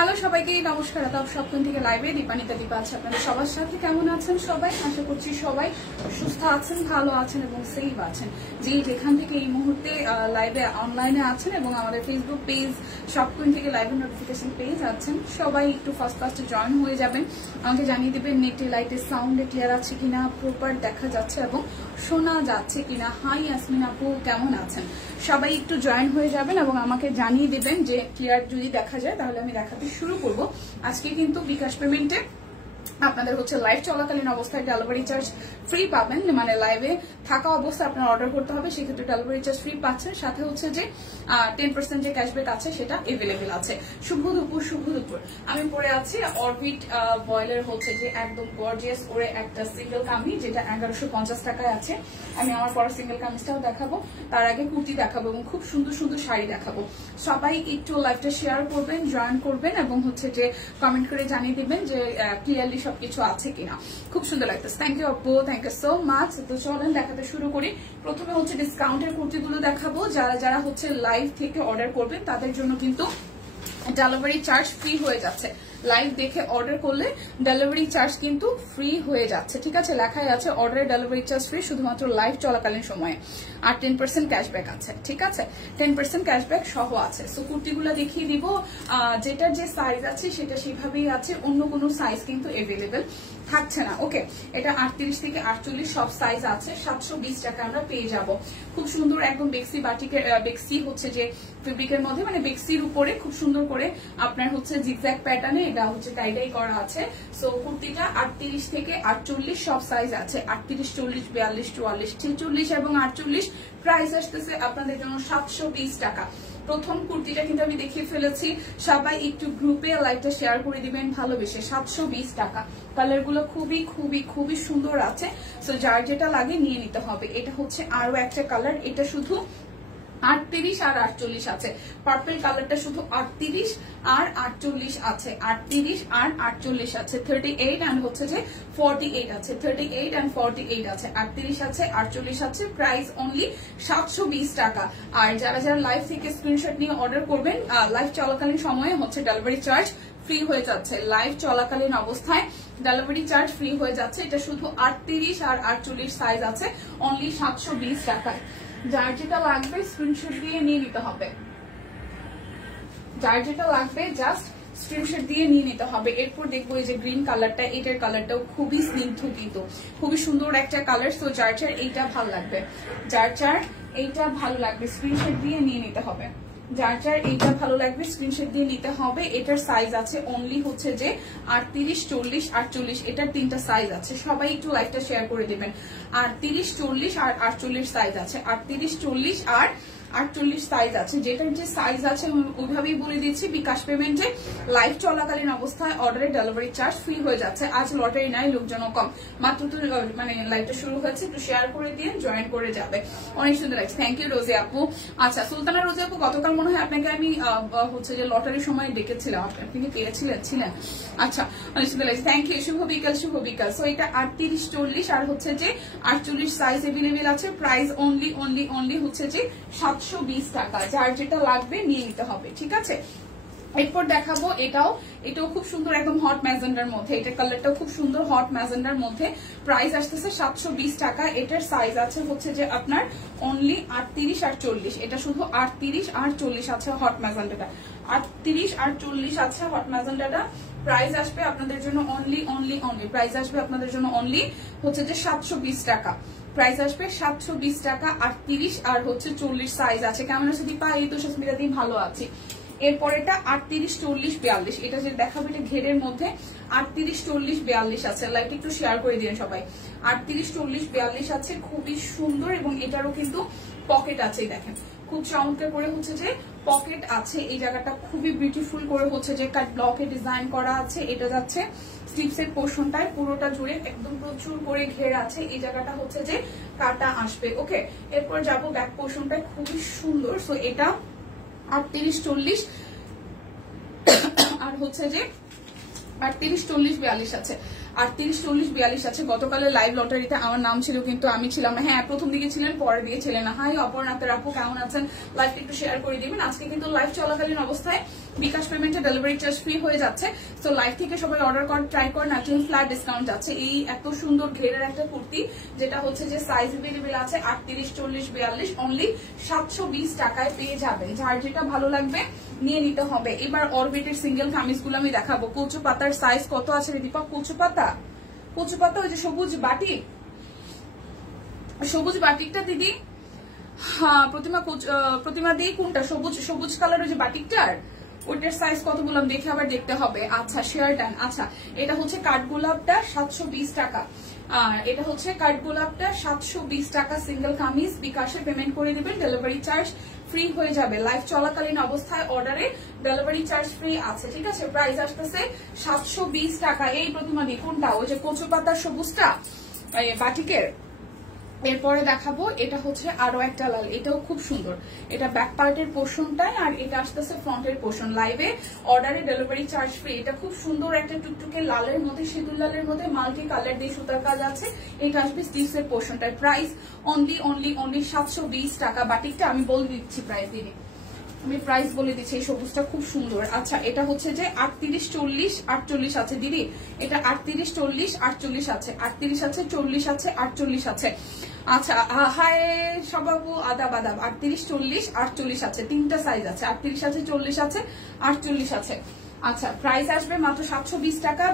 Hello সবাইকে নমস্কার। আদাব সপ্তম থেকে লাইভে দীপানিতা দীপা আছে আপনাদের সবার সাথে। কেমন আছেন সবাই? আশা করছি সবাই সুস্থ আছেন, ভালো আছেন এবং সেফ আছেন। যেখান থেকে এই মুহূর্তে লাইভে অনলাইনে আছেন এবং আমাদের ফেসবুক পেজ সপ্তম থেকে লাইভের নোটিফিকেশন পেজ আছেন, সবাই একটু ফার্স্টে জয়েন হয়ে যাবেন। আমাকে জানিয়ে দেবেন নেটে লাইটের সাউন্ডে ক্লিয়ার আছে কিনা, প্রপার দেখা যাচ্ছে এবং শোনা যাচ্ছে কিনা। হাই ইয়াসমিন আপু, কেমন আছেন? সবাই একটু জয়েন হয়ে যাবেন এবং আমাকে জানিয়ে দেবেন যে ক্লিয়ার যদি দেখা যায় তাহলে আমি দেখাতে শুরু করব। আজকে কিন্তু বিকাশ পেমেন্টে আপনাদের হচ্ছে লাইভ চলাকালীন অবস্থায় ডেলিভারি চার্জ ফ্রি পাবেন, মানে লাইভে থাকা অবস্থায় আপনার অর্ডার করতে হবে, সেক্ষেত্রে ডেলিভারি চার্জ ফ্রি পাচ্ছেন। সাথে হচ্ছে যে 10% যে ক্যাশব্যাক আছে সেটা এভেলেবেল আছে। শুভ দুপুর। আমি পরে আছি অরবিট বয়েলের হচ্ছে যে একদম গর্জিয়াস করে একটা সিঙ্গেল কামিজ, যেটা 1150 টাকায় আছে। আমি আমার পরে সিঙ্গেল কামিজটাও দেখাবো, তার আগে কুর্তি দেখাবো এবং খুব সুন্দর সুন্দর শাড়ি দেখাবো। সবাই একটু লাইভটা শেয়ার করবেন, জয়েন করবেন এবং হচ্ছে যে কমেন্ট করে জানিয়ে দিবেন যে ক্লিয়ারলি সবকিছু আছে কিনা। খুব সুন্দর লাগতেছে। থ্যাংক ইউ আপু, থ্যাংক ইউ সো মাচ। তো চলেন দেখাতে শুরু করি। প্রথমে হচ্ছে ডিসকাউন্টের কুর্তিগুলো দেখাবো। যারা হচ্ছে লাইভ থেকে অর্ডার করবেন তাদের জন্য কিন্তু ডেলিভারি চার্জ ফ্রি হয়ে যাচ্ছে। লাইভ দেখে অর্ডার করলে ডেলিভারি চার্জ কিন্তু ফ্রি হয়ে যাচ্ছে, ঠিক আছে? লেখাই আছে অর্ডারের ডেলিভারি চার্জ ফ্রি শুধুমাত্র লাইভ চলাকালীন সময়ে। আর 10% ক্যাশব্যাক আছে, ঠিক আছে? 10% ক্যাশব্যাক সহ আছে। সো কুর্তিগুলো দেখিয়ে দিব। যেটার যে সাইজ আছে সেটা সেভাবেই আছে, অন্য কোনো সাইজ কিন্তু এভেলেবেল থাকছে না। ওকে, এটা 38 থেকে 48 সব সাইজ আছে। 720 টাকা আমরা পেয়ে যাব। খুব সুন্দর একদম বেক্সি বাটিকের, বেক্সি হচ্ছে যে ফেব্রিকের মধ্যে, মানে বেক্সির উপরে খুব সুন্দর করে আপনার হচ্ছে জিগজ্যাগ প্যাটার্নে এটা হচ্ছে টাইডাই করা আছে। সো কুর্তিটা 38 থেকে 48 সব সাইজ আছে। 38, 40, 42, 44, 46 এবং 48। প্রাইস আসতেছে আপনাদের জন্য 720 টাকা। প্রথম কুর্তিটা কিন্তু আমি দেখিয়ে ফেলেছি। সবাই একটু গ্রুপে লাইভটা শেয়ার করে দিবেন ভালোবেসে। 720 টাকা। কালার গুলো খুবই খুবই খুবই সুন্দর আছে। সো যার যেটা লাগে নিয়ে নিতে হবে। এটা হচ্ছে আরো একটা কালার, এটা শুধু 38 আর 48 আছে। পার্পল কালারটা শুধু 38 আর 48 আছে। 38 আর 48 আছে। 38 এন্ড হচ্ছে যে 48 আছে। 38 এন্ড 48 আছে। 38 আছে, 48 আছে। প্রাইস অনলি 720 টাকা। আর যারা লাইভ থেকে স্ক্রিনশট নিয়ে অর্ডার করবেন, লাইভ চলাকালীন সময়ে হচ্ছে ডেলিভারি চার্জ ফ্রি হয়ে যাচ্ছে। লাইভ চলাকালীন অবস্থায় ডেলিভারি চার্জ ফ্রি হয়ে যাচ্ছে। এটা শুধু 38 আর 48 সাইজ আছে, অনলি 720 টাকায়। যার যেটা লাগবে স্ক্রিনশট দিয়ে নিয়ে নিতে হবে। যার যেটা লাগবে জাস্ট স্ক্রিনশট দিয়ে নিয়ে নিতে হবে। এরপর দেখবো এই যে গ্রিন কালারটা, এটার কালারটাও খুবই স্নিগ্ধ কিন্তু খুবই সুন্দর একটা কালার। সো যার এইটা ভালো লাগবে, যার এইটা ভালো লাগবে স্ক্রিনশট দিয়ে নিয়ে নিতে হবে। যার এইটা ভালো লাগবে স্ক্রিনশট দিয়ে নিতে হবে। এটার সাইজ আছে অনলি হচ্ছে যে 38, 40, 48। এটার 3টা সাইজ আছে। সবাই একটু লাইভটা শেয়ার করে দেবেন। 38, 40 আর 48 সাইজ আছে। 38, 40 আর 48 সাইজ আছে। যেটার যে সাইজ আছে ওইভাবেই বলে দিচ্ছি। বিকাশ পেমেন্টে লাইভ চলাকালীন অবস্থায় অর্ডারের ডেলিভারি চার্জ ফ্রি হয়ে যাচ্ছে। আজ লটারি নাই, লোকজনও কম, মাত্র তো মানে লাইভটা শুরু হয়েছে। একটু শেয়ার করে দিয়ে জয়েন করে যাবে। অনেক সুন্দর লাগছে। থ্যাংক ইউ রোজি আপু। আচ্ছা, সুলতানা রোজি আপু, গতকাল মনে হয় আপনাকে আমি হচ্ছে যে লটারির সময় ডেকেছিলাম, আপনি পেয়েছিলেন। আচ্ছা, অনেক সুন্দর লাগছে। Thank you. শুভ বিকাল। সো এটা 38, 40 আর হচ্ছে যে 48 সাইজ এভেলেবেল আছে। প্রাইস অনলি হচ্ছে যে 720 টাকা। যার যেটা লাগবে নিয়ে নিতে হবে, ঠিক আছে? এরপর দেখাবো এটাও খুব সুন্দর একদম হট ম্যাজেন্ডার মধ্যে। এটার কালারটাও খুব সুন্দর হট ম্যাজেন্ডার মধ্যে। প্রাইস আসতেছে 720 টাকা। এটার সাইজ আছে হচ্ছে যে আপনার অনলি 38 আর 40। এটা শুধু 38 আর 40 আছে হট ম্যাজেন্ডাটা। 38 আর 40 আছে হট ম্যাজেন্ডাটা। প্রাইস আসবে আপনাদের জন্য অনলি প্রাইস আসবে আপনাদের জন্য অনলি হচ্ছে যে 720 টাকা। প্রাইস আসবে 720 টাকা। 38 আর হচ্ছে 40 সাইজ আছে। কেমন আছে দীপা? এই তো সুস্মিতা দি, ভালো আছি। এরপর এটা 38, 40, 42। এটা যে দেখাবো এটা ঘেরের মধ্যে 38, 40, 42 আছে। লাইক একটু শেয়ার করে দিন সবাই। 38, 40, 42 আছে। খুবই সুন্দর এবং এটারও কিন্তু পকেট আছে। দেখেন খুব চমৎকার করে হচ্ছে যে পকেট আছে। এই জায়গাটা খুবই বিউটিফুল করে হচ্ছে যে কাট ব্লকে ডিজাইন করা আছে। এটা যাচ্ছে স্লিপসের পোর্শনটায় পুরোটা জুড়ে একদম প্রচুর করে ঘের আছে। এই জায়গাটা হচ্ছে যে কাটা আসবে। ওকে, এরপর যাবো ব্যাক পোর্শনটায়, খুবই সুন্দর। সো এটা 38, 40 আর হচ্ছে যে 38, 40, 42 আছে। 38, 40, 42 আছে। গতকালের লাইভ লটারিতে আমার নাম ছিল, কিন্তু আমি ছিলাম না। হ্যাঁ, প্রথম দিকে ছিলেন, পরে দিয়ে ছিলেন না। হাই অপর্ণাতের আপু, কেমন আছেন? লাইভটা একটু শেয়ার করে দিবেন। আজকে কিন্তু লাইভ চলাকালীন অবস্থায় বিকাশ পেমেন্টে ডেলিভারি চার্জ ফ্রি হয়ে যাচ্ছে। তো লাইভ থেকে সবাই অর্ডার করার ট্রাই করেন, একজন ফ্ল্যাট ডিসকাউন্ট আছে। এই এত সুন্দর ঘেরের একটা কুর্তি, যেটা হচ্ছে যে সাইজ এভেলেবেল আছে 38, 40, 42, অনলি 720 টাকায় পেয়ে যাবেন। যার যেটা ভালো লাগবে নিয়ে নিতে হবে। এবার অরবিটের সিঙ্গেল কামিজগুলো আমি দেখাবো। কচু পাতার সাইজ কত আছে রে দীপক? কচু পাতা ওই যে সবুজ বাটিক, সবুজ বাটিকটা দিদি। হ্যাঁ প্রতিমা দিই কোনটা? সবুজ কালার ওই যে বাটিকটার, ওইটার সাইজ কত বললাম দেখে আবার দেখতে হবে। আচ্ছা শেয়ার ডান। আচ্ছা এটা হচ্ছে কাঠগোলাপটা 720 টাকা, আর এটা হচ্ছে কাঠগোলাপটা 720 টাকা সিঙ্গেল কামিজ। বিকাশে পেমেন্ট করে দিবেন, ডেলিভারি চার্জ ফ্রি হয়ে যাবে। লাইভ চলাকালীন অবস্থায় অর্ডারে ডেলিভারি চার্জ ফ্রি আছে, ঠিক আছে। প্রাইস আসতেছে 720 টাকা। এই প্রতিমা দি কোনটা? ওই যে কচু পাতার সবুজটা বাটিকের। এরপরে দেখাবো এটা হচ্ছে আরো একটা লাল, এটাও খুব সুন্দর। এটা ব্যাক পার্টের পোর্শনটাই, আর এটা আসতেছে ফ্রন্টের পোর্শন। লাইভে অর্ডারে ডেলিভারি চার্জ ফ্রি। এটা খুব সুন্দর একটা টুকটুকে লালের মধ্যে, সিঁদুর লালের মধ্যে মাল্টি কালার দিয়ে সুতার কাজ আছে। এটা আসবে স্টিভসের পোর্শনটার। প্রাইস অনলি 720 টাকা। বাটিকটা আমি বলে দিচ্ছি প্রাইস দিদি, আমি প্রাইস বলে দিচ্ছি। এই সবুজটা খুব সুন্দর। আচ্ছা এটা হচ্ছে যে 38, 40, 48 আছে দিদি। এটা 38, 40, 48 আছে, 38 আছে, 40 আছে, 48 আছে। আচ্ছা হাই সবাবু আদাব আদাব। 38, 40, 48 আছে, তিনটা সাইজ আছে। 38 আছে, 40 আছে, 48 আছে। আচ্ছা প্রাইস আসবে মাত্র 720 টাকা।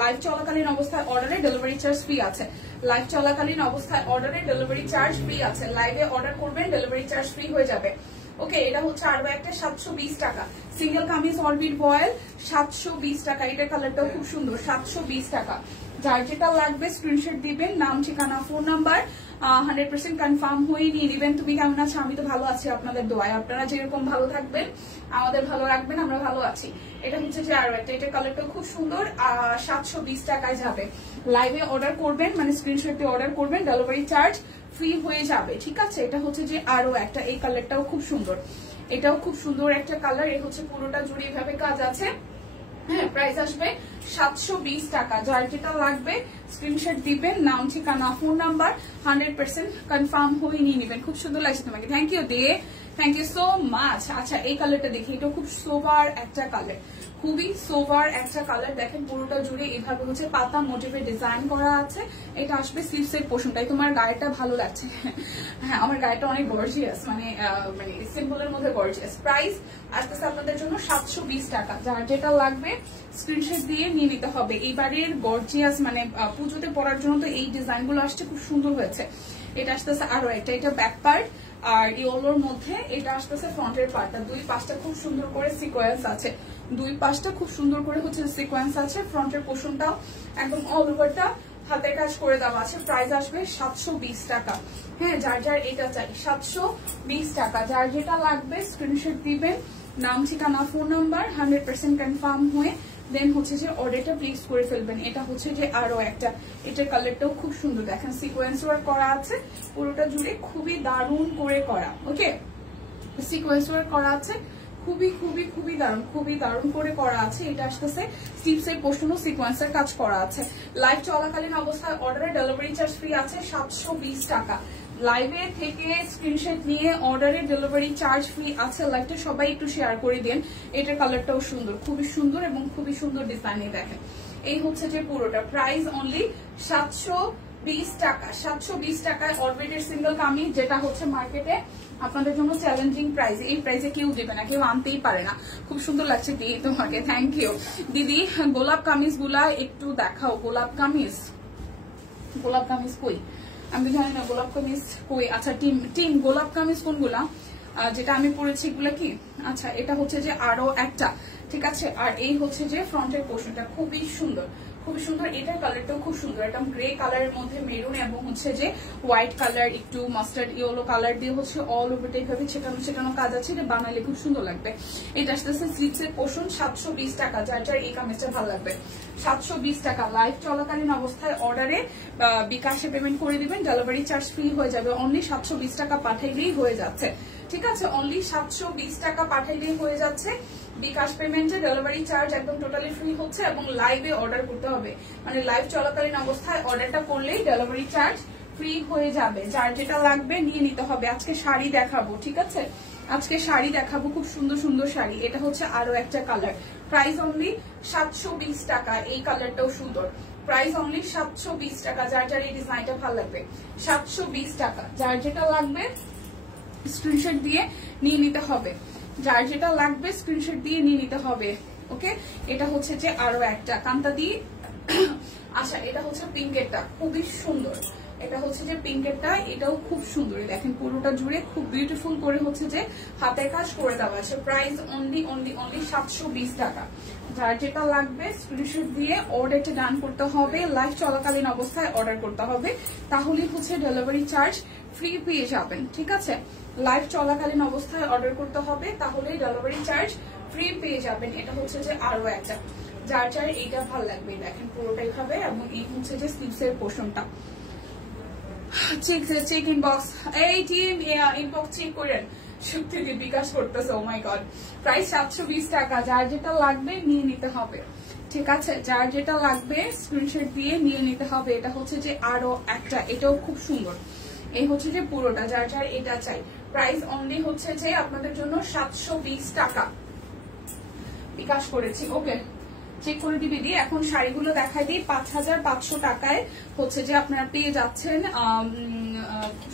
লাইভ চলাকালীন অবস্থায় অর্ডারে ডেলিভারি চার্জ ফ্রি আছে। লাইভ চলাকালীন অবস্থায় অর্ডারে ডেলিভারি চার্জ ফ্রি আছে। লাইভে অর্ডার করবেন, ডেলিভারি চার্জ ফ্রি হয়ে যাবে। ওকে, এটা হচ্ছে আরো একটা 720 টাকা সিঙ্গেল কামিজ অরবিট বয়েল, 720 টাকা। এটার কালারটাও খুব সুন্দর, 720 টাকা। যার যেটা লাগবে স্ক্রিনশট দিবেন, নাম ঠিকানা ফোন নাম্বার 100% কনফার্ম হয়ে নিয়ে দিবেন। তুমি কেমন আছো? আমি তো ভালো আছি, আপনাদের দোয়ায়। আপনারা যেরকম ভালো থাকবেন, আমাদের ভালো রাখবেন, আমরা ভালো আছি। এটা হচ্ছে যে আরো একটা, এটার কালারটাও খুব সুন্দর, 720 টাকায় যাবে। লাইভে অর্ডার করবেন, মানে স্ক্রিনশট দিয়ে অর্ডার করবেন, ডেলিভারি চার্জ ফ্রি হয়ে যাবে, ঠিক আছে। এটা হচ্ছে যে আরো একটা, এই কালারটাও খুব সুন্দর, এটাও খুব সুন্দর একটা কালার। এ হচ্ছে পুরোটা জুড়ে এভাবে কাজ আছে। হ্যাঁ, প্রাইস আসবে 720 টাকা। যার যেটা লাগবে স্ক্রিনশট দিবেন, নাম ঠিকানা ফোন নাম্বার 100% কনফার্ম হয়ে নিয়ে নেবেন। খুব সুন্দর লাগছে তোমাকে, থ্যাংক ইউ দে, থ্যাংক ইউ সো মাচ। আচ্ছা এই কালারটা দেখি, এটা খুব সোবার একটা কালার, খুবই সোভার একটা কালার। দেখেন পুরোটা জুড়ে এইভাবে হচ্ছে পাতা মোটিভে ডিজাইন করা আছে। এটা আসবে স্লিভসের পোর্শনটাই। তোমার গায়েটা ভালো লাগছে? হ্যাঁ, আমার গায়েটা অনেক গর্জিয়াস, মানে সিম্পলের মধ্যে গর্জিয়াস। প্রাইস আসতেছে আপনাদের জন্য 720 টাকা। যার যেটা লাগবে স্ক্রিনশট দিয়ে নিয়ে নিতে হবে। এইবারের গর্জিয়াস মানে পুজোতে পরার জন্য তো এই ডিজাইন গুলো আসছে, খুব সুন্দর হয়েছে। এটা আসতেছে আরো একটা, এটা ব্যাক পার্ট, আর ইয়েলোর মধ্যে এটা আসতেছে ফ্রন্টের পার্টটা। দুই পাশটা খুব সুন্দর করে সিকোয়েন্স আছে, দুই পাশটা খুব সুন্দর করে হচ্ছে সিকোয়েন্স আছে। ফ্রন্টের পোর্শনটাও একদম অল ওভারটা হাতের কাজ করে দেওয়া আছে। প্রাইস আসবে 720 টাকা। হ্যাঁ, যার যার এটা চাই 720 টাকা। যার যেটা লাগবে স্ক্রিনশট দিবেন, নাম ঠিকানা ফোন নাম্বার 100% কনফার্ম হয়ে দেন হচ্ছে যে অর্ডারটা প্লেস করে ফেলবেন। এটা হচ্ছে যে আরো একটা, এটার কালারটাও খুব সুন্দর। দেখেন সিকোয়েন্স ওয়ার্ক করা আছে পুরোটা জুড়ে, খুবই দারুণ করে করা। ওকে, সিকোয়েন্স ওয়ার্ক করা আছে, খুবই খুবই খুবই দারুণ, খুবই দারুণ করে করা আছে। এটা আসতেছে স্টিপসের পোর্শনও সিকোয়েন্সের কাজ করা আছে। লাইভ চলাকালীন অবস্থায় অর্ডারে ডেলিভারি চার্জ ফ্রি আছে 720 টাকা। লাইভে থেকে স্ক্রিনশট নিয়ে অর্ডারে ডেলিভারি চার্জ ফ্রি আছে। লাইভটা সবাই একটু শেয়ার করে দেন। এটার কালারটাও সুন্দর, খুবই সুন্দর এবং খুবই সুন্দর ডিজাইনে। দেখেন এই হচ্ছে যে পুরোটা। প্রাইস অনলি 720 টাকা। 720 টাকায় অরবিটের সিঙ্গেল কামিজ, যেটা হচ্ছে মার্কেটে আপনাদের জন্য চ্যালেঞ্জিং প্রাইস। এই প্রাইসে কেউ দেবে না, কেউ আনতেই পারে না। খুব সুন্দর লাগছে দিয়ে তোমাকে, থ্যাংক ইউ দিদি। গোলাপ কামিজ গুলা একটু দেখাও। গোলাপ কামিজ, গোলাপ কামিজ কই? আমি জানি না গোলাপ কামিজ কই। আচ্ছা টিম গোলাপ কামিজ কোনগুলা? যেটা আমি পরেছি এগুলা কি? আচ্ছা এটা হচ্ছে যে আরো একটা, ঠিক আছে। আর এই হচ্ছে যে ফ্রন্টের পোর্শনটা খুবই সুন্দর, খুবই সুন্দর। এটার কালারটাও খুব সুন্দর, একদম গ্রে কালারের মধ্যে মেরুন এবং হচ্ছে যে হোয়াইট কালার, একটু মাস্টার্ড ইয়েলো কালার দিয়ে হচ্ছে অল ওভারটা এইভাবে ছেটানো ছেটানো কাজ আছে। এটা বানালে খুব সুন্দর লাগবে। এটা আসতেছে স্লিভসের পোর্শন, 720 টাকা। যার যার এই কামিজটা ভালো লাগবে 720 টাকা। লাইভ চলাকালীন অবস্থায় অর্ডারে বিকাশে পেমেন্ট করে দিবেন, ডেলিভারি চার্জ ফ্রি হয়ে যাবে। অনলি 720 টাকা পাঠাইলেই হয়ে যাচ্ছে। ঠিক আছে, অনলি 720 টাকা পাঠাইলেই হয়ে যাচ্ছে। বিকাশ পেমেন্টে ডেলিভারি চার্জ একদম টোটালি ফ্রি হচ্ছে এবং লাইভে অর্ডার করতে হবে, মানে লাইভ চলাকালীন অবস্থায় অর্ডারটা করলেই ডেলিভারি চার্জ ফ্রি হয়ে যাবে। যার যেটা লাগবে নিয়ে নিতে হবে। আজকে শাড়ি দেখাবো, ঠিক আছে, আজকে শাড়ি দেখাবো, খুব সুন্দর সুন্দর শাড়ি। এটা হচ্ছে আরো একটা কালার, প্রাইস অনলি 720 টাকা। এই কালারটাও সুন্দর, প্রাইস অনলি 720 টাকা। যার যার এই ডিজাইনটা ভালো লাগবে 720 টাকা। যার যেটা লাগবে স্ক্রিনশট দিয়ে নিয়ে নিতে হবে, যার যেটা লাগবে স্ক্রিনশট দিয়ে নিয়ে নিতে হবে। ওকে, এটা হচ্ছে যে আরো একটা কান্তা দিয়ে আচ্ছা, এটা হচ্ছে পিঙ্কেরটা, খুবই সুন্দর। এটা হচ্ছে যে পিঙ্কেরটা, এটাও খুব সুন্দর। দেখেন পুরোটা জুড়ে খুব বিউটিফুল করে হচ্ছে যে হাতের কাজ করে দেওয়া আছে। প্রাইস অনলি 720 টাকা। যার যেটা লাগবে স্ক্রিনশট দিয়ে অর্ডারটা ডান করতে হবে, লাইভ চলাকালীন অবস্থায় অর্ডার করতে হবে, তাহলেই হচ্ছে ডেলিভারি চার্জ ফ্রি পেয়ে যাবেন। ঠিক আছে, লাইভ চলাকালীন অবস্থায় অর্ডার করতে হবে, তাহলেই ডেলিভারি চার্জ ফ্রি পেয়ে যাবেন। এটা হচ্ছে যে আরো একটা, যার যার এইটা ভালো লাগবে। দেখেন পুরোটাই হবে এবং এই হচ্ছে যে স্লিভসের পোর্শনটা। চেক ইনবক্স, এই টিম ইনবক্স চেক করেন, সত্যি বিকাশ করতেছে। ও মাই গড, প্রাইস 720 টাকা। যার যেটা লাগবে নিয়ে নিতে হবে, ঠিক আছে, যার যেটা লাগবে স্ক্রিনশট দিয়ে নিয়ে নিতে হবে। এটা হচ্ছে যে আরো একটা, এটাও খুব সুন্দর। এই হচ্ছে যে পুরোটা, যার যার এটা চাই। প্রাইস অনলি হচ্ছে যে আপনাদের জন্য 720 টাকা বিকাশ করেছি। ওকে, চেক করে দিবি দি। এখন শাড়িগুলো দেখাই দিই। 5500 টাকায় হচ্ছে যে আপনারা পেয়ে যাচ্ছেন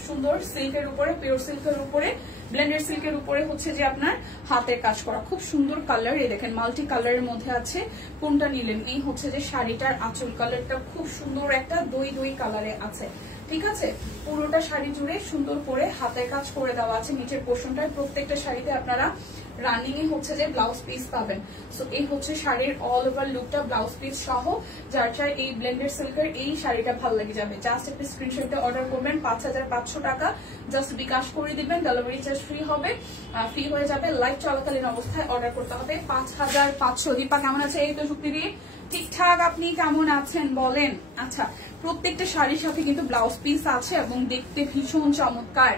সুন্দর সিল্কের উপরে, পিওর সিল্কের উপরে, ব্লেন্ডেড সিল্কের উপরে হচ্ছে যে আপনার হাতের কাজ করা, খুব সুন্দর কালার। এই দেখেন মাল্টি কালারের মধ্যে আছে, কোনটা নিলেন। এই হচ্ছে যে শাড়িটার আঁচল কালারটা খুব সুন্দর একটা দই দই কালারে আছে। ঠিক আছে, পুরোটা শাড়ি জুড়ে সুন্দর করে হাতের কাজ করে দেওয়া আছে। নিচের পোর্শনটায় প্রত্যেকটা শাড়িতে আপনারা রানিং এ হচ্ছে যে ব্লাউজ পিস পাবেন। সো এই হচ্ছে শাড়ির অল ওভার লুকটা, ব্লাউজ পিস সহ। যার চাই এই ব্লেন্ডেড সিল্কের এই শাড়িটা ভালো লেগে যাবে, জাস্ট একটা স্ক্রিনশটে অর্ডার করবেন। 5500 টাকা জাস্ট বিকাশ করে দিবেন, ডেলিভারি চার্জ ফ্রি হবে, ফ্রি হয়ে যাবে। লাইভ চলাকালীন অবস্থায় অর্ডার করতে হবে। 5500। দীপা কেমন আছে? এই তো শক্তি দিয়ে ঠিকঠাক। আপনি কেমন আছেন বলেন? আচ্ছা, প্রত্যেকটা শাড়ির সাথে কিন্তু ব্লাউজ পিস আছে এবং দেখতে ভীষণ চমৎকার।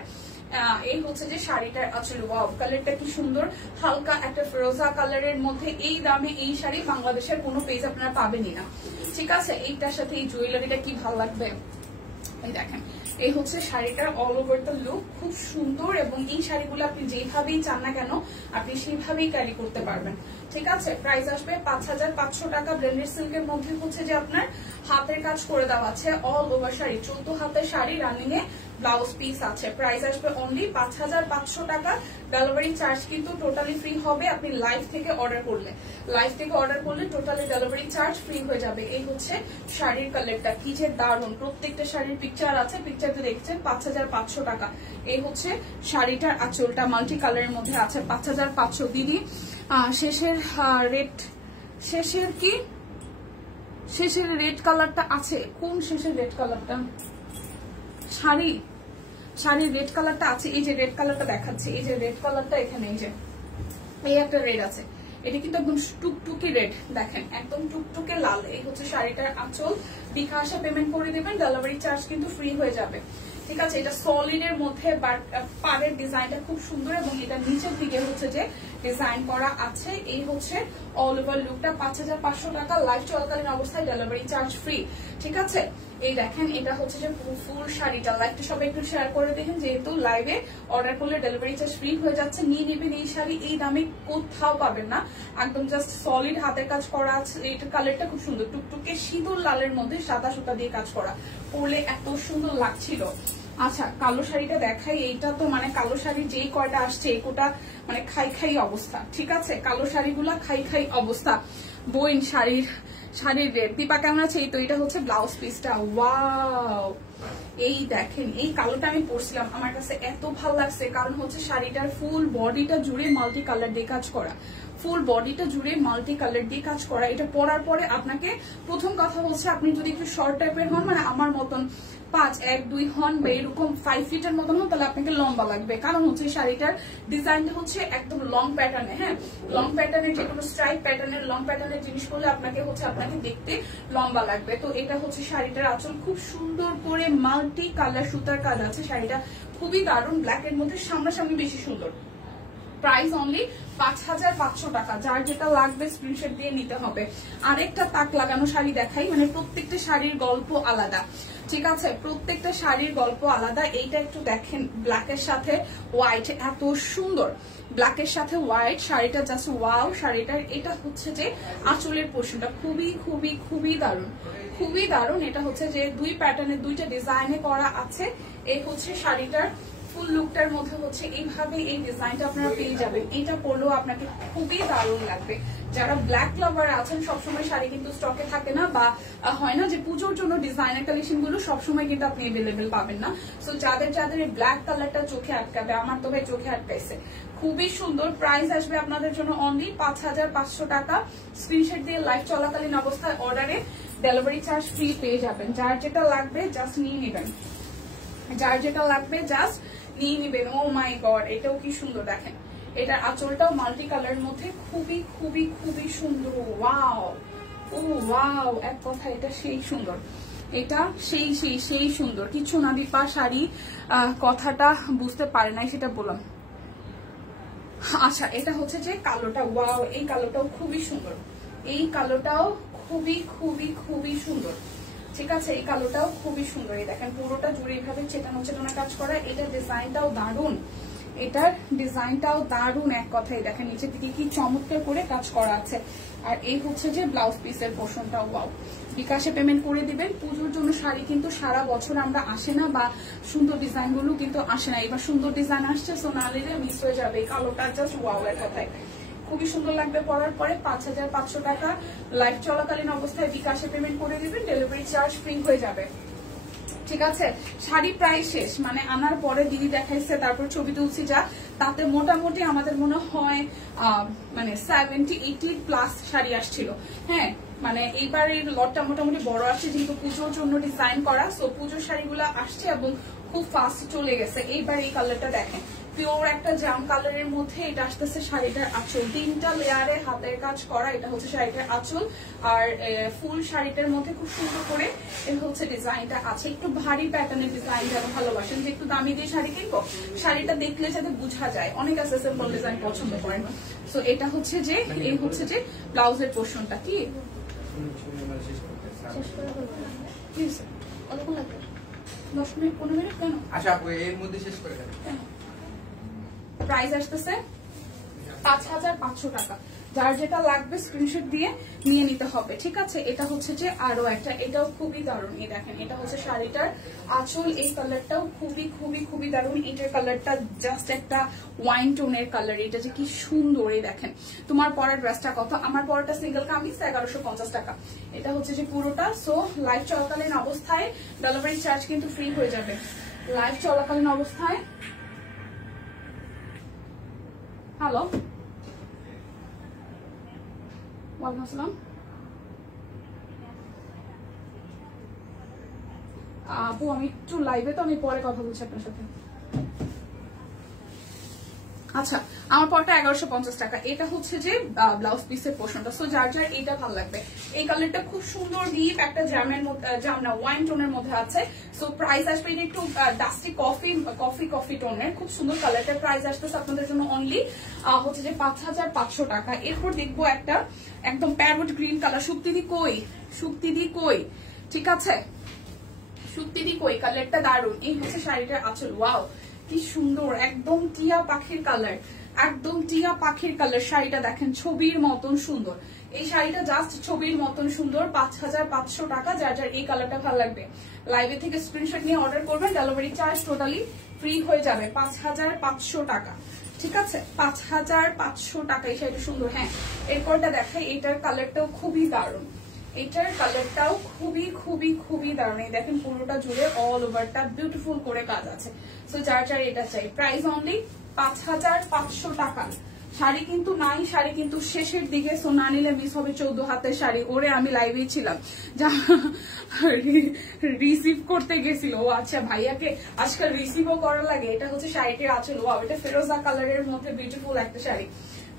এই হচ্ছে যে শাড়িটার আসলে ওয়াও, কালারটা কি সুন্দর, হালকা একটা ফিরোজা কালারের মধ্যে। এই দামে এই শাড়ি বাংলাদেশের কোনো পেজ আপনারা পাবেনই না। ঠিক আছে, এইটার সাথে এই জুয়েলারিটা কি ভালো লাগবে। এই দেখেন, এই হচ্ছে শাড়িটার অল ওভার দ্য লুক, খুব সুন্দর। এবং এই শাড়িগুলো আপনি যেভাবেই চান না কেন আপনি সেইভাবেই ক্যারি করতে পারবেন। ঠিক আছে, প্রাইস আসবে 5500 টাকা। ব্লেন্ডেড সিল্কের মধ্যে হচ্ছে যে আপনার হাতের কাজ করে দেওয়া আছে, অল ওভার শাড়ি, 14 হাতের শাড়ি, রানিং এ ব্লাউজ পিস আছে। প্রাইস আসবে অনলি 5500 টাকা। ডেলিভারি চার্জ কিন্তু টোটালি ফ্রি হবে আপনি লাইভ থেকে অর্ডার করলে। লাইভ থেকে অর্ডার করলে টোটালি ডেলিভারি চার্জ ফ্রি হয়ে যাবে। এই হচ্ছে শাড়ির কালারটা, কি যে দারুণ। প্রত্যেকটা শাড়ির পিকচার আছে, পিকচারতে দেখছেন। 5500 টাকা। এই হচ্ছে শাড়িটার আঁচলটা, মাল্টি কালারের মধ্যে আছে। 5500। দিদি শেষের রেড, শেষের কি শেষের রেড কালারটা আছে? কোন শেষের রেড কালারটা? শাড়ির রেড কালারটা আছে। এই যে রেড কালারটা দেখাচ্ছে, এই যে রেড কালারটা এখানে, এই যে এই একটা রেড আছে, এটা কিন্তু একদম টুকটুকি রেড। দেখেন একদম টুকটুকে লাল। এই হচ্ছে শাড়িটার আঁচল। বিকাশে পেমেন্ট করে দেবেন, ডেলিভারি চার্জ কিন্তু ফ্রি হয়ে যাবে। ঠিক আছে, এটা সলিড এর মধ্যে, বাট পাড়ের ডিজাইনটা খুব সুন্দর এবং এটা নিচের দিকে হচ্ছে যে ডিজাইন করা আছে। এই হচ্ছে অল ওভার লুকটা। 5500 টাকা। লাইভ চলাকালীন অবস্থায় ডেলিভারি চার্জ ফ্রি। ঠিক আছে, এই দেখেন এটা হচ্ছে যে ফুল শাড়িটা। লাইভটা সবাই একটু শেয়ার করে দেখেন, যেহেতু লাইভে অর্ডার করলে ডেলিভারি চার্জ ফ্রি হয়ে যাচ্ছে। নিয়ে নেবেন এই শাড়ি, এই দামে কোথাও পাবেন না। একদম জাস্ট সলিড হাতের কাজ করা আছে। এইটার কালারটা খুব সুন্দর, টুকটুকে সিঁদুর লালের মধ্যে সাদা সুতা দিয়ে কাজ করা, পরলে এত সুন্দর লাগছিল। আচ্ছা, কালো শাড়িটা দেখাই। এইটা তো মানে কালো শাড়ি যেই কয়টা আসছে এই কোটা মানে খাই অবস্থা। ঠিক আছে, কালো শাড়িগুলা খাই অবস্থা। বোন শাড়ির রেড। দীপা কেমন আছে? এই তো, এটা হচ্ছে ব্লাউজ পিসটা। ওয়াও, এই দেখেন, এই কালোটা আমি পরছিলাম, আমার কাছে এত ভালো লাগছে। কারণ হচ্ছে শাড়িটার ফুল বডিটা জুড়ে মাল্টি কালার দিয়ে কাজ করা, ফুল বডিটা জুড়ে মাল্টি কালার দিয়ে কাজ করা। এটা পরার পরে আপনাকে, প্রথম কথা হচ্ছে আপনি যদি একটু শর্ট টাইপের হন, মানে আমার মতন 5'1'2" হন বা এরকম 5 ফিটের মতন হন, তাহলে আপনাকে লম্বা লাগবে। কারণ হচ্ছে শাড়িটার ডিজাইনটা হচ্ছে একদম লং প্যাটার্নে, হ্যাঁ লং প্যাটার্নের, যে কোনো স্ট্রাইপ প্যাটার্নের লং প্যাটার্নের জিনিস করলে আপনাকে দেখতে লম্বা লাগবে। তো এটা হচ্ছে শাড়িটার আঁচল, খুব সুন্দর করে মাল্টি কালার সুতার কাজ আছে। শাড়িটা খুবই দারুণ, ব্ল্যাকের মধ্যে সামনাসামনি বেশি সুন্দর। প্রাইস অনলি 5500 টাকা। যার যেটা লাগবে স্ক্রিনশট দিয়ে নিতে হবে। আরেকটা তাক লাগানো শাড়ি দেখাই, মানে প্রত্যেকটা শাড়ির গল্প আলাদা, ঠিক আছে, প্রত্যেকটা শাড়ির গল্প আলাদা। এইটা একটু দেখেন, ব্ল্যাকের সাথে হোয়াইট, এত সুন্দর ব্ল্যাকের সাথে হোয়াইট, শাড়িটা জাস্ট ওয়াও। শাড়িটার এটা হচ্ছে যে আঁচলের পোর্শনটা খুবই খুবই খুবই দারুণ, খুবই দারুণ। এটা হচ্ছে যে 2 প্যাটার্নের 2টা ডিজাইনে করা আছে। এই হচ্ছে শাড়িটার ফুল লুকটার মধ্যে হচ্ছে এইভাবে এই ডিজাইনটা আপনারা পেয়ে যাবেন। এটা পরলেও আপনাকে খুবই দারুণ লাগবে। যারা ব্ল্যাক লাভার আছেন, সবসময় শাড়ি কিন্তু স্টকে থাকে না, বা হয় না যে পুজোর জন্য ডিজাইনার কালেকশন গুলো সবসময় কিন্তু আপনি অ্যাভেলেবেল পাবেন না। সো যাদের যাদের এই ব্ল্যাক কালারটা চোখে আটকাবে, আমার তো ভাই চোখে আটকাইছে, খুবই সুন্দর। প্রাইস আসবে আপনাদের জন্য অনলি 5500 টাকা। স্ক্রিনশট দিয়ে লাইভ চলাকালীন অবস্থায় অর্ডারে ডেলিভারি চার্জ ফ্রি পেয়ে যাবেন। যার যেটা লাগবে জাস্ট নিয়ে নেবেন, যার যেটা লাগবে জাস্ট নিয়ে নিবেন। ও মাই গড, এটাও কি সুন্দর দেখেন, এটার আঁচলটাও মাল্টি কালারের মধ্যে খুবই খুবই খুবই সুন্দর। ওয়াও, ও ওয়াও, এক কথা এটা সেই সুন্দর, এটা সেই সেই সেই সুন্দর। কিছু না দীপা শাড়ি কথাটা বুঝতে পারে নাই, সেটা বললাম। আচ্ছা, এটা হচ্ছে যে কালোটা, ওয়াও, এই কালোটাও খুবই সুন্দর, এই কালোটাও খুবই খুবই খুবই সুন্দর, ঠিক আছে, এই কালোটাও খুবই সুন্দর। এই দেখেন পুরোটা জুড়ে এইভাবে চেটানো চেটানো কাজ করা। এটার ডিজাইনটাও দারুণ, এটার ডিজাইনটাও দারুণ। এক কথাই দেখেন নিচের দিকে কি চমৎকার করে কাজ করা আছে। আর এই হচ্ছে যে ব্লাউজ পিসের পোর্শনটা, ওয়াও। বিকাশে পেমেন্ট করে দিবেন। পুজোর জন্য শাড়ি কিন্তু সারা বছর আমরা আসে না, বা সুন্দর ডিজাইন গুলো কিন্তু আসে না। এবার সুন্দর ডিজাইন আসছে, সো না নিলে মিস হয়ে যাবে। এই কালোটা জাস্ট ওয়াও, এক কথায় খুবই সুন্দর লাগবে পরার পরে। 5500 টাকা। লাইভ চলাকালীন অবস্থায় বিকাশে পেমেন্ট করে দিবেন, ডেলিভারি চার্জ ফ্রি হয়ে যাবে, ঠিক আছে। শাড়ি প্রায় শেষ, মানে আনার পরে দিদি দেখাইছে, তারপর ছবি তুলছি, যা তাতে মোটামুটি আমাদের মনে হয় মানে 70-80 প্লাস শাড়ি আসছিল, হ্যাঁ। মানে এইবার এই লটটা মোটামুটি বড় আসছে, যেহেতু পুজোর জন্য ডিজাইন করা, সো পুজোর শাড়িগুলো আসছে এবং খুব ফাস্ট চলে গেছে। এইবার এই কালারটা দেখেন, পিওর একটা জাম কালারের মধ্যে এটা আসতেছে শাড়িটার আঁচল, 3টা লেয়ারে হাতের কাজ করা। এটা হচ্ছে শাড়িটার আঁচল, আর ফুল শাড়িটার মধ্যে খুব সুন্দর করে এটা হচ্ছে ডিজাইনটা আছে। একটু ভারী প্যাটার্নের ডিজাইন যারা ভালোবাসেন, যে একটু দামি দিয়ে শাড়ি কিনবো, শাড়িটা দেখলে যাতে বোঝা যায়, অনেক আছে সিম্পল ডিজাইন পছন্দ করেন। সো এটা হচ্ছে যে, এই হচ্ছে যে ব্লাউজের পোর্শনটা। কি কতক্ষণ লাগবে? 10 মিনিট 15 মিনিট কেন? আচ্ছা, এর মধ্যে শেষ করে দেন। প্রাইস আসতেছে 5500 টাকা। যার যেটা লাগবে স্ক্রিনশট দিয়ে নিয়ে নিতে হবে, ঠিক আছে। এটা হচ্ছে যে আরো একটা, এটাও খুবই দারুণ। এই দেখেন, এটা হচ্ছে শাড়িটার আঁচল, এই কালারটাও খুবই খুবই খুবই দারুণ। এটার কালারটা জাস্ট একটা ওয়াইন টোনের কালার, এটা যে কি সুন্দর। এই দেখেন, তোমার পরের ড্রেসটা কত? আমার পরেরটা সিঙ্গেল কামিজ 1150 টাকা। এটা হচ্ছে যে পুরোটা। সো লাইভ চলাকালীন অবস্থায় ডেলিভারি চার্জ কিন্তু ফ্রি হয়ে যাবে। লাইভ চলাকালীন অবস্থায়, হ্যালো, ওয়ালাইকুম আসসালাম। আপু আমি একটু লাইভে, তো আমি পরে কথা বলছি আপনার সাথে। আচ্ছা, আমার পরটা 1150 টাকা। এটা হচ্ছে যে ব্লাউজ পিসের পোর্শনটা। সো যার যার এটা ভালো লাগবে, এই কালারটা খুব সুন্দর, ডিপ একটা জামের মধ্যে, জাম না ওয়াইন টোনের মধ্যে আছে। সো প্রাইস আসবে, এটা একটু ডাস্টি কফি টোনের, খুব সুন্দর কালারটা। প্রাইস আসতেছে আপনাদের জন্য অনলি হচ্ছে যে 5500 টাকা। এরপর দেখবো একটা একদম প্যারোট গ্রিন কালার। সুপ্তিদি কই? সুপ্তিদি কই? ঠিক আছে, সুপ্তিদি কই? কালারটা দারুণ। এই হচ্ছে শাড়িটার আঁচল, ওয়াও কি সুন্দর, একদম টিয়া পাখির কালার, একদম টিয়া পাখির কালার। শাড়িটা দেখেন ছবির মতন সুন্দর, এই শাড়িটা জাস্ট ছবির মতন সুন্দর। 5500 টাকা। যার যার এই কালারটা ভালো লাগবে লাইভে থেকে স্ক্রিনশট নিয়ে অর্ডার করবেন, ডেলিভারি চার্জ টোটালি ফ্রি হয়ে যাবে। 5500 টাকা, ঠিক আছে, 5500 টাকা। এই শাড়িটা সুন্দর। হ্যাঁ, এরপরটা দেখাই, এটার কালারটাও খুবই দারুণ, এটার কালারটাও খুবই খুবই খুবই দারুণ। এই দেখেন পুরোটা জুড়ে অল ওভারটা বিউটিফুল করে কাজ আছে। সো যার যার এটা চাই, প্রাইস অনলি 5500 টাকা। শাড়ি কিন্তু নাই, শাড়ি কিন্তু শেষের দিকে, সো না নিলে মিস হবে 14 হাতের শাড়ি। ওরে আমি লাইভেই ছিলাম, যা রিসিভ করতে গেছিল। ও আচ্ছা, ভাইয়াকে আজকাল রিসিভও করার লাগে। এটা হচ্ছে শাড়িটির আঁচল। ওয়াও, এটা ফেরোজা কালারের মধ্যে বিউটিফুল একটা শাড়ি,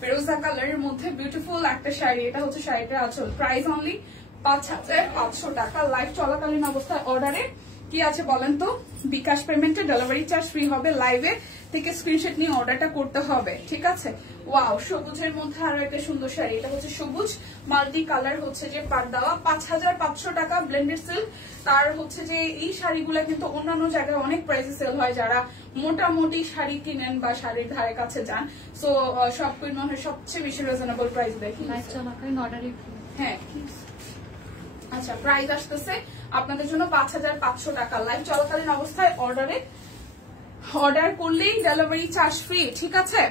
ফেরোজা কালারের মধ্যে বিউটিফুল একটা শাড়ি। এটা হচ্ছে শাড়িটার আঁচল। প্রাইস অনলি 5500 টাকা। লাইভ চলাকালীন অবস্থায় অর্ডারে কি আছে বলেন তো? বিকাশ পেমেন্টে ডেলিভারি চার্জ ফ্রি হবে। লাইভে থেকে স্ক্রিনশট নিয়ে অর্ডারটা করতে হবে, ঠিক আছে? ওয়াও, সবুজের মধ্যে আরো একটা সুন্দর শাড়ি। এটা হচ্ছে সবুজ মাল্টি কালার, হচ্ছে যে পাট দেওয়া, 5500 টাকা ব্লেন্ডেড সিল্ক। তার হচ্ছে যে এই শাড়িগুলো কিন্তু অন্যান্য জায়গায় অনেক প্রাইসে সেল হয়। যারা মোটামুটি শাড়ি কিনেন বা শাড়ির ধারে কাছে যান, সো সবচেয়ে বেশি রিজনেবল প্রাইস দেখি। হ্যাঁ, আচ্ছা, প্রাইস আসতেছে আপনাদের জন্য 5500 টাকা। লাইভ চলাকালীন অবস্থায় অর্ডার করলেই ডেলিভারি চার্জ ফ্রি, ঠিক আছে?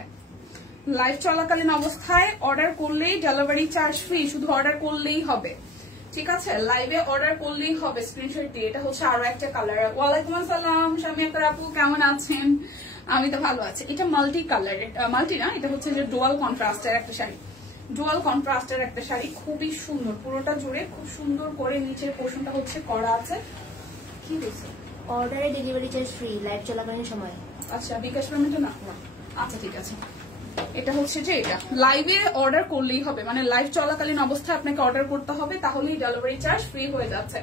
লাইভ চলাকালীন অবস্থায় অর্ডার করলেই ডেলিভারি চার্জ ফ্রি, শুধু অর্ডার করলেই হবে, ঠিক আছে? লাইভে অর্ডার করলেই হবে স্ক্রিনশট দিয়ে। এটা হচ্ছে আরো একটা কালার। ওয়ালাইকুম আসসালাম স্বামী আক্তার আপু, কেমন আছেন? আমি তো ভালো আছি। এটা মাল্টি কালার, মাল্টি না, এটা হচ্ছে যে ডুয়াল কন্ট্রাস্টের একটা শাড়ি। ডুয়াল কন্ট্রাস্টের একটা শাড়ি, খুবই সুন্দর, পুরোটা জুড়ে খুব সুন্দর করে নিচের পোর্শনটা হচ্ছে করা আছে। কি দিয়েছে? অর্ডারে ডেলিভারি চার্জ ফ্রি লাইভ চলাকালীন সময়। আচ্ছা, বিকাশ পেমেন্ট না? আচ্ছা, ঠিক আছে। এটা হচ্ছে যে এটা লাইভে অর্ডার করলেই হবে, মানে লাইভ চলাকালীন অবস্থায় আপনাকে অর্ডার করতে হবে, তাহলেই ডেলিভারি চার্জ ফ্রি হয়ে যাচ্ছে,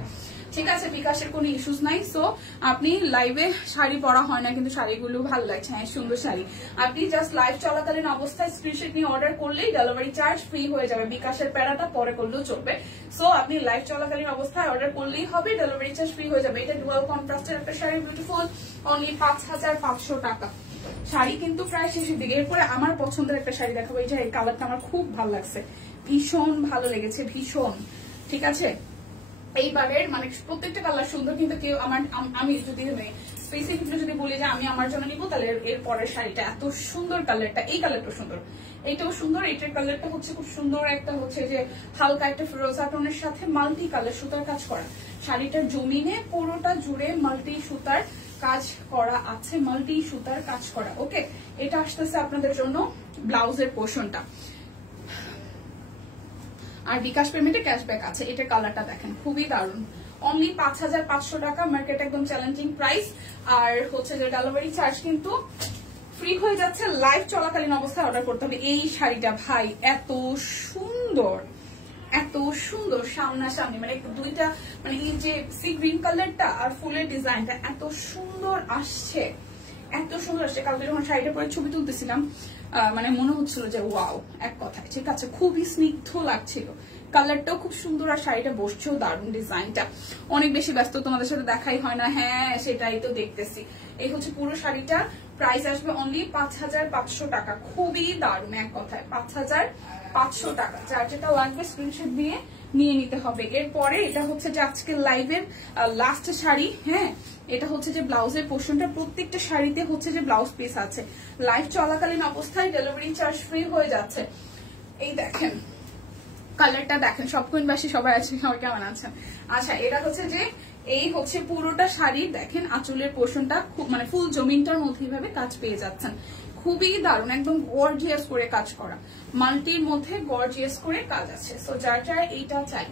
ঠিক আছে? বিকাশের কোনো ইস্যুস নাই। সো আপনি লাইভে শাড়ি পরা হয় না, কিন্তু শাড়িগুলো ভালো লাগছে, হ্যাঁ সুন্দর শাড়ি। আপনি জাস্ট লাইভ চলাকালীন অবস্থায় স্ক্রিনশট নিয়ে অর্ডার করলেই ডেলিভারি চার্জ ফ্রি হয়ে যাবে। বিকাশের প্যারাটা পরে করলেও চলবে। সো আপনি লাইভ চলাকালীন অবস্থায় অর্ডার করলেই হবে, ডেলিভারি চার্জ ফ্রি হয়ে যাবে। এটা ডুয়াল কন্ট্রাস্টের একটা শাড়ি, বিউটিফুল, অনলি 5500 টাকা। শাড়ি কিন্তু প্রায় শেষের দিকে। এরপরে আমার পছন্দের একটা শাড়ি দেখাবো। এই যে এই কালারটা আমার খুব ভালো লাগছে, ভীষণ ভালো লেগেছে, ভীষণ, ঠিক আছে? এইবারের মানে প্রত্যেকটা কালার সুন্দর, কিন্তু কেউ আমি যদি স্পেসিফিকলি যদি বলি যে আমি আমার জন্য নিবো, তাহলে এর পরের শাড়িটা এত সুন্দর, কালারটা, এই কালারটা সুন্দর, এইটাও সুন্দর। এটার কালারটা হচ্ছে খুব সুন্দর, একটা হচ্ছে যে হালকা একটা ফিরোজা টোনের সাথে মাল্টি কালার সুতার কাজ করা। শাড়িটার জমিনে পুরোটা জুড়ে মাল্টি সুতার কাজ করা আছে, মাল্টি সুতার কাজ করা। ওকে, এটা আসতেছে আপনাদের জন্য ব্লাউজের পোর্শনটা। আর বিকাশ পেমেন্টে ক্যাশব্যাক আছে। এটার কালারটা দেখেন, খুবই দারুণ, অনলি 5500 টাকা। মার্কেট একদম চ্যালেঞ্জিং প্রাইস। আর হচ্ছে যে ডেলিভারি চার্জ কিন্তু ফ্রি হয়ে যাচ্ছে। লাইভ চলাকালীন অবস্থায় অর্ডার করতে হবে। এই শাড়িটা ভাই এত সুন্দর, এত সুন্দর সামনাসামনি, মানে দুইটা, মানে এই যে সি গ্রিন কালারটা আর ফুলের ডিজাইনটা এত সুন্দর আসছে, এত সুন্দর আসছে। কালকে যখন শাড়িটা পরে ছবি তুলতেছিলাম, মানে মনে হচ্ছিল যে ওয়াও, এক কথায়, ঠিক আছে? খুবই স্নিগ্ধ লাগছিল, কালারটাও খুব সুন্দর, আর শাড়িটা বসছেও দারুণ। ডিজাইনটা অনেক বেশি ব্যস্ত, তোমাদের সাথে দেখাই হয় না। হ্যাঁ, সেটাই তো দেখতেছি। এই হচ্ছে পুরো শাড়িটা। প্রাইস আসবে অনলি 5500 টাকা। খুবই দারুণ, এক কথায় 5500 টাকা। যার যেটা লাগবে স্ক্রিনশট দিয়ে নিয়ে নিতে হবে। এরপরে এটা হচ্ছে যে আজকে লাইভের লাস্ট শাড়ি। হ্যাঁ, এটা হচ্ছে যে ব্লাউজের পোর্শনটা, প্রত্যেকটা শাড়িতে হচ্ছে যে ব্লাউজ পিস আছে। লাইভ চলাকালীন অবস্থায় ডেলিভারি চার্জ ফ্রি হয়ে যাচ্ছে। এই দেখেন কালারটা, দেখেন সব কুইনবাসী সবাই আছে, সবাই কেমন আছেন? আচ্ছা, এটা হচ্ছে যে এই হচ্ছে পুরোটা শাড়ি, দেখেন আঁচলের পোর্শনটা খুব, মানে ফুল জমিনটার মধ্যে এইভাবে কাজ পেয়ে যাচ্ছেন। খুবই দারুণ, একদম গর্জিয়াস করে কাজ করা, মাল্টির মধ্যে গর্জিয়াস করে কাজ আছে। সো যার যার এইটা চাই,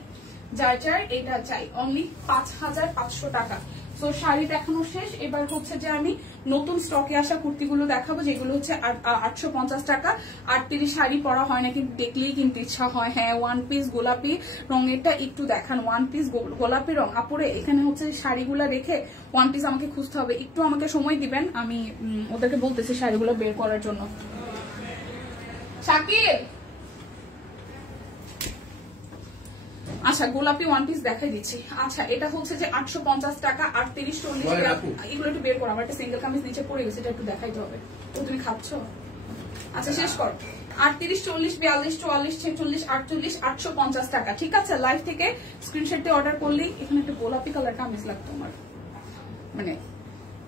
যার যার এটা চাই, অনলি 5500 টাকা। সো শাড়ি দেখানো শেষ। এবার হচ্ছে যে আমি নতুন স্টকে আসা কুর্তিগুলো দেখাবো, যেগুলো হচ্ছে 850 টাকা। 38 শাড়ি পরা হয় না, কিন্তু দেখলেই কিন্তু ইচ্ছা হয়। হ্যাঁ, ওয়ান পিস গোলাপি রঙেরটা একটু দেখান। ওয়ান পিস গোলাপি রং। আপুরে এখানে হচ্ছে শাড়িগুলো রেখে ওয়ান পিস আমাকে খুঁজতে হবে, একটু আমাকে সময় দিবেন, আমি ওদেরকে বলতেছি শাড়িগুলো বের করার জন্য। শাকিল, আচ্ছা গোলাপি ওয়ান পিস দেখাই দিচ্ছি। আচ্ছা, এটা হচ্ছে যে 850 টাকা। 38-40 এগুলো একটু বের করো, আমার একটা সিঙ্গেল কামিজ নিচে পড়ে গেছে, এটা একটু দেখাইতে হবে। তো তুমি খাচ্ছ? আচ্ছা, শেষ কর। 38-40-42-44-46-48 850 টাকা, ঠিক আছে? লাইভ থেকে স্ক্রিনশট দিয়ে অর্ডার করলেই। এখানে একটা গোলাপি কালার কামিজ লাগতো আমার, মানে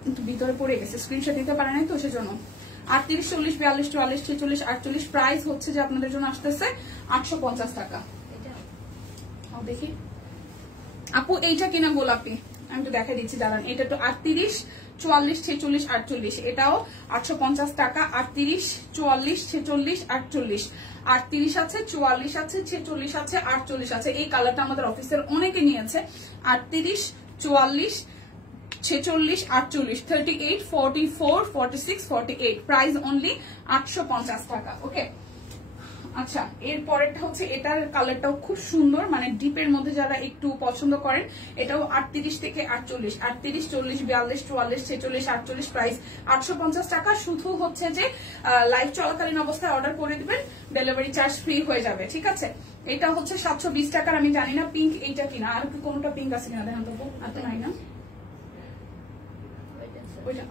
কিন্তু ভিতরে পড়ে গেছে, স্ক্রিনশট দিতে পারে নাই তো সেজন্য। 38-40-42-44-46-48 প্রাইস হচ্ছে যে আপনাদের জন্য আসতেছে 850 টাকা। দেখি আপু, এইটা কিনা গোলাপি, আমি তো দেখা দিচ্ছি, দাঁড়ান। এটা তো 44 46 48, এটাও 850 টাকা। 38 44 46 48, 38 আছে, 44 আছে, 46 আছে, 48 আছে। এই কালারটা আমাদের অফিসের অনেকে নিয়েছে। 38 44 46 48, 38 44 46 48, প্রাইস অনলি 850 টাকা। ওকে, আচ্ছা এরপরেরটা হচ্ছে এটার কালারটাও খুব সুন্দর, মানে ডিপের মধ্যে যারা একটু পছন্দ করেন, এটাও 38 থেকে 48, 38 40 42 44 46 48, প্রাইস 850 টাকা। শুধু হচ্ছে যে লাইভ চলাকালীন অবস্থায় অর্ডার করে দিবেন, ডেলিভারি চার্জ ফ্রি হয়ে যাবে, ঠিক আছে। এটা হচ্ছে 720 টাকার। আমি জানি না পিঙ্ক এইটা কিনা, আর কি কোনটা পিঙ্ক আছে কিনা দেখেন তো, আর তো নাই না।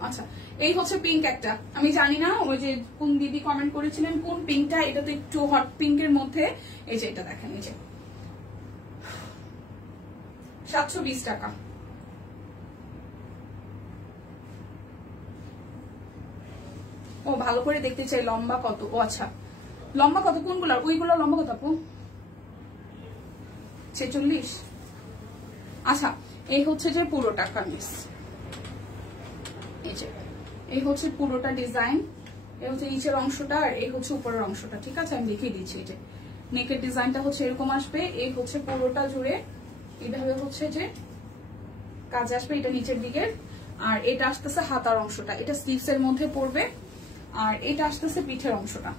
আচ্ছা এই হচ্ছে পিঙ্ক একটা, আমি জানি না ওই যে কোন দিদি কমেন্ট করেছিলেন কোন পিঙ্কটা, এটা তো একটু হট পিঙ্কের মধ্যে। এই যে এটা দেখেন, এই যে 720 টাকা। ও ভালো করে দেখতে চাই লম্বা কত। ও আচ্ছা লম্বা কত, কোনগুলো ওইগুলো লম্বা কত আপু? 46। আচ্ছা এই হচ্ছে যে পুরোটা কামিজ, এই হচ্ছে পুরোটা ডিজাইন, এই হচ্ছে নিচের অংশটা আর এই হচ্ছে উপরের অংশটা, ঠিক আছে আমি দেখিয়ে দিচ্ছি। এই যে নেকের ডিজাইনটা হচ্ছে এরকম আসবে, এই হচ্ছে পুরোটা জুড়ে এইভাবে হচ্ছে যে কাজ আসবে, এটা নিচের দিকের। আর এটা আসতেছে হাতার অংশটা, এটা স্লিভস এর মধ্যে পড়বে। আর এটা আসতেছে পিঠের অংশটা,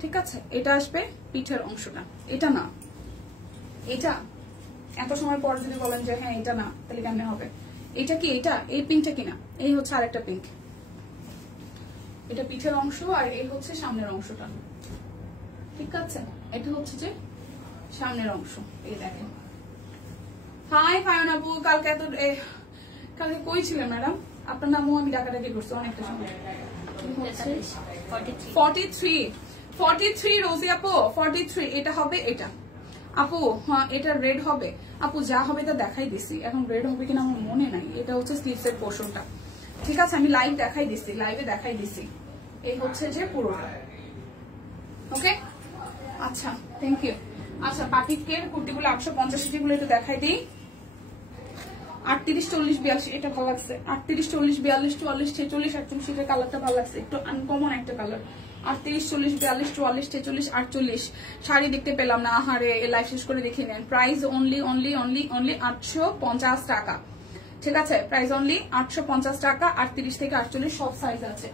ঠিক আছে এটা আসবে পিঠের অংশটা। এটা না, এটা এত সময় পর যদি বলেন যে হ্যাঁ এটা না, তাহলে কেমনে হবে? এটা কি, এটা এই পিঙ্কটা কিনা, এই হচ্ছে আরেকটা পিঙ্ক। এটা পিঠের অংশ আর এই হচ্ছে সামনের অংশটা, ঠিক আছে এটা হচ্ছে যে সামনের অংশ। এই দেখেন। হাই ফায়ন আপু, কালকে কালকে কই ছিলেন ম্যাডাম? আপনার নামও আমি ডাকাডাকি করছি অনেকটা সময়। 43 রোজি আপু, 43 এটা হবে। এটা আপু হ্যাঁ এটা রেড হবে আপু, যা হবে তা দেখাই দিছি, এখন রেড হবে কিনা আমার মনে নাই। এটা হচ্ছে স্লিভস এর পোর্শনটা, ঠিক আছে আমি লাইভে দেখাই দিছি। এই হচ্ছে যে পুরোটা। ওকে আচ্ছা থ্যাংক ইউ। আচ্ছা বাটিকের কুর্তিগুলো 850 গুলো একটু দেখাই দিই। 38 40 42 এটা ভালো লাগছে। 38 40 42 44 46 48, এটার কালারটা ভালো লাগছে, একটু আনকমন একটা কালার। 38 40 42 44 46 48, শাড়ি দেখতে পেলাম না, আহারে লাইভ শেষ করে দেখে নেন। প্রাইস অনলি 850 টাকা, ঠিক আছে প্রাইস অনলি 850 টাকা। 38 থেকে 48 সব সাইজ আছে।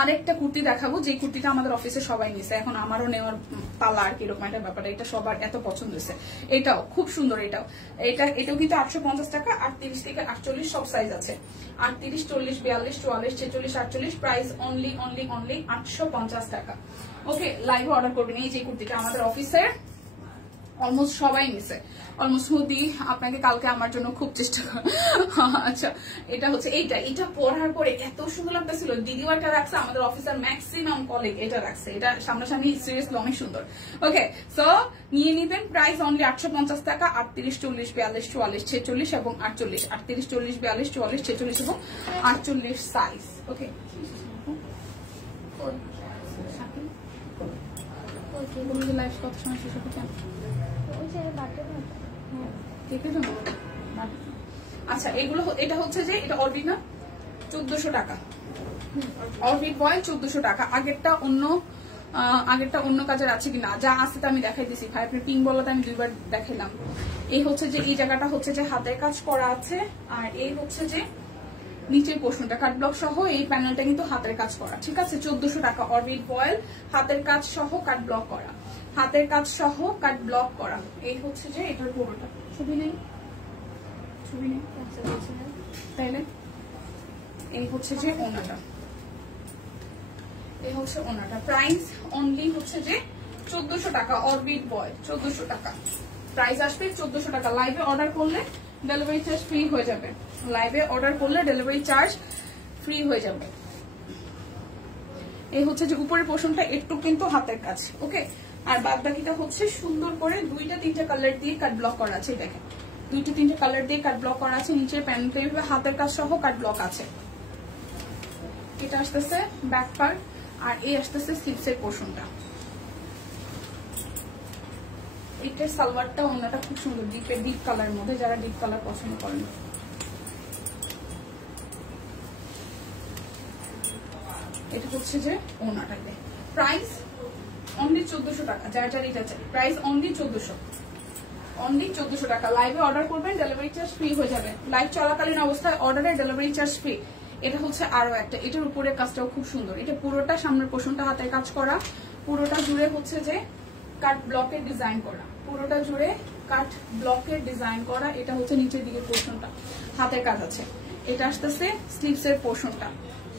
আরেকটা কুর্তি দেখাবো, যে কুর্তিটা আমাদের অফিসে সবাই নিছে, এখন আমারও নেওয়ার পালা আর কিরকম একটা ব্যাপার। এটা সবার এত পছন্দ হয়েছে, এটাও খুব সুন্দর। এটাও কিন্তু 850 টাকা। 38 থেকে 48 সব সাইজ আছে। 38 40 42 44 46 48, প্রাইস অনলি 850 টাকা। ওকে লাইভে অর্ডার করবেন। এই যে কুর্তিটা আমাদের অফিসের অলমোস্ট সবাই নিছে, অলমোস্ট হুদি আপনাকে কালকে আমার জন্য খুব চেষ্টা কর। আচ্ছা এটা হচ্ছে এইটা পরার পরে এত সুন্দর লাগতেছিল। দিদিও এটা রাখছে, আমাদের অফিসের ম্যাক্সিমাম কলিগ এটা রাখছে, এটা সামনাসামনি সিরিয়াসলি অনেক সুন্দর। ওকে সো নিয়ে নিবেন, প্রাইস অনলি 850 টাকা। 38 40 42 44 46 এবং 48, 38 40 42 44 46 এবং 48 সাইজ। ওকে লাইভ কত সময় শেষ হবে? আচ্ছা এগুলো, এটা হচ্ছে যে এটা অরবিট না, 1400 টাকা। অরবিট বয় 1400 টাকা। আগেরটা অন্য কাজের আছে কিনা, যা আছে তা আমি দেখাই দিছি ভাই। আপনি পিঙ্ক বলাতে আমি 2বার দেখাইলাম। এই হচ্ছে যে এই জায়গাটা হচ্ছে যে হাতের কাজ করা আছে, আর এই হচ্ছে যে নিচের পোর্শনটা কাট ব্লক সহ, এই প্যানেলটা কিন্তু হাতের কাজ করা, ঠিক আছে 1400 টাকা। অরবিট বয়েল হাতের কাজ সহ কাট ব্লক করা, হাতের কাজ সহ কাট ব্লক করা। এই হচ্ছে যে এটার পুরোটা। ছবি নেই তাইলে এই হচ্ছে যে ওনাটা, এই হচ্ছে ওনাটা। প্রাইস অনলি হচ্ছে যে 1400 টাকা। অরবিট বয় 1400 টাকা, প্রাইস আসবে 1400 টাকা। লাইভে অর্ডার করলে ডেলিভারি চার্জ ফ্রি হয়ে যাবে, এই হচ্ছে যে উপরের পোর্শনটা একটু কিন্তু হাতের কাজ। ওকে আর বাদ বাকিটা হচ্ছে সুন্দর করে 2টা 3টা কালার দিয়ে কাট ব্লক করা আছে। দেখেন 2টা 3টা কালার দিয়ে কাট ব্লক করা আছে। নিচের প্যান্টটা এইভাবে হাতের কাজ সহ কাট ব্লক আছে। এটা আসতেছে ব্যাক পার্ট, আর এই আসতেছে স্লিভস এর পোর্শনটা। এটার সালোয়ারটা অন্যটা খুব সুন্দর, ডিপ কালার মধ্যে, যারা ডিপ কালার পছন্দ করেন। এটা হচ্ছে যে ওনাটাতে প্রাইস অনলি 1400 টাকা। যার যার এটা চাই প্রাইস অনলি 1400 টাকা। লাইভে অর্ডার করবেন, ডেলিভারি চার্জ ফ্রি হয়ে যাবে। লাইভ চলাকালীন অবস্থায় অর্ডারে ডেলিভারি চার্জ ফ্রি। এটা হচ্ছে আরো একটা, এটার উপরের কাজটাও খুব সুন্দর। এটা পুরোটা সামনের পোর্শনটা হাতের কাজ করা, পুরোটা জুড়ে হচ্ছে যে কাট ব্লকের ডিজাইন করা, পুরোটা জুড়ে কাট ব্লকের ডিজাইন করা। এটা হচ্ছে নিচের দিকের পোর্শনটা হাতের কাজ আছে। এটা আসতেছে স্লিভস এর পোর্শনটা,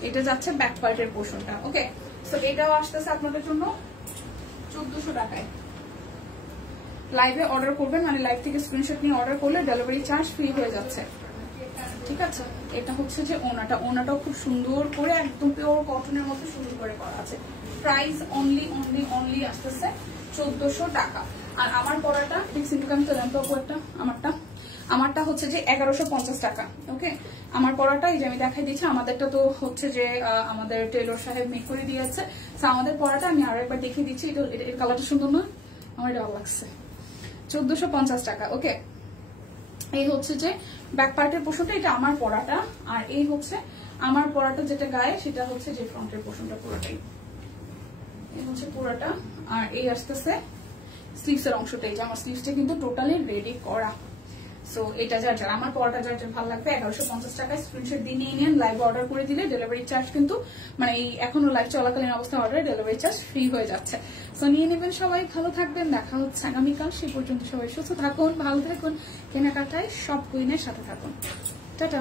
এটা যাচ্ছে ব্যাক পার্টের পোর্শনটা। ওকে, সো এটাও আসতেছে আপনাদের জন্য 1400 টাকায়। লাইভে অর্ডার করবেন, মানে লাইভ থেকে স্ক্রিনশট নিয়ে অর্ডার করলে ডেলিভারি চার্জ ফ্রি হয়ে যাচ্ছে। ঠিক আছে, এটা হচ্ছে যে ওনাটাও খুব সুন্দর করে একদম পিওর কটনের মতো সুন্দর করে করা আছে। প্রাইস অনলি আসতেছে 1400 টাকা। আর আমার পড়াটা ঠিক সিম্পল তো জানতো একটা, আমারটা হচ্ছে যে 1150 টাকা। ওকে, আমার পড়াটা এই যে আমি দেখাই দিচ্ছি, আমাদেরটা তো হচ্ছে যে আমাদের টেলর সাহেব মেক করে দিয়েছে। আমাদের পড়াটা আমি আরো একবার দেখিয়ে দিচ্ছি। এর কালারটা সুন্দর না? আমার এটা ভালো লাগছে। 1450 টাকা। ওকে, এই হচ্ছে যে ব্যাক পার্টের পোর্শনটা, এটা আমার পড়াটা। আর এই হচ্ছে আমার পড়াটা যেটা গায়ে, সেটা হচ্ছে যে ফ্রন্টের পোর্শনটা পুরোটাই। এই হচ্ছে পুরোটা। আর এই আসতেছে স্লিভস এর অংশটা। এই যে আমার স্লিভসটা কিন্তু টোটালি রেডি করা। সো এটা যার যার আমার পড়াটা যার যার ভালো লাগবে 1150 টাকায় স্ক্রিনশট দিয়ে নিয়ে নেন। লাইভ অর্ডার করে দিলে ডেলিভারি চার্জ কিন্তু মানে এই এখনো লাইভ চলাকালীন অবস্থায় অর্ডারে ডেলিভারি চার্জ ফ্রি হয়ে যাচ্ছে। সো নিয়ে নেবেন, সবাই ভালো থাকবেন। দেখা হচ্ছে আগামীকাল। সে পর্যন্ত সবাই সুস্থ থাকুন, ভালো থাকুন, কেনাকাটায় সব কুইনের সাথে থাকুন। টাটা।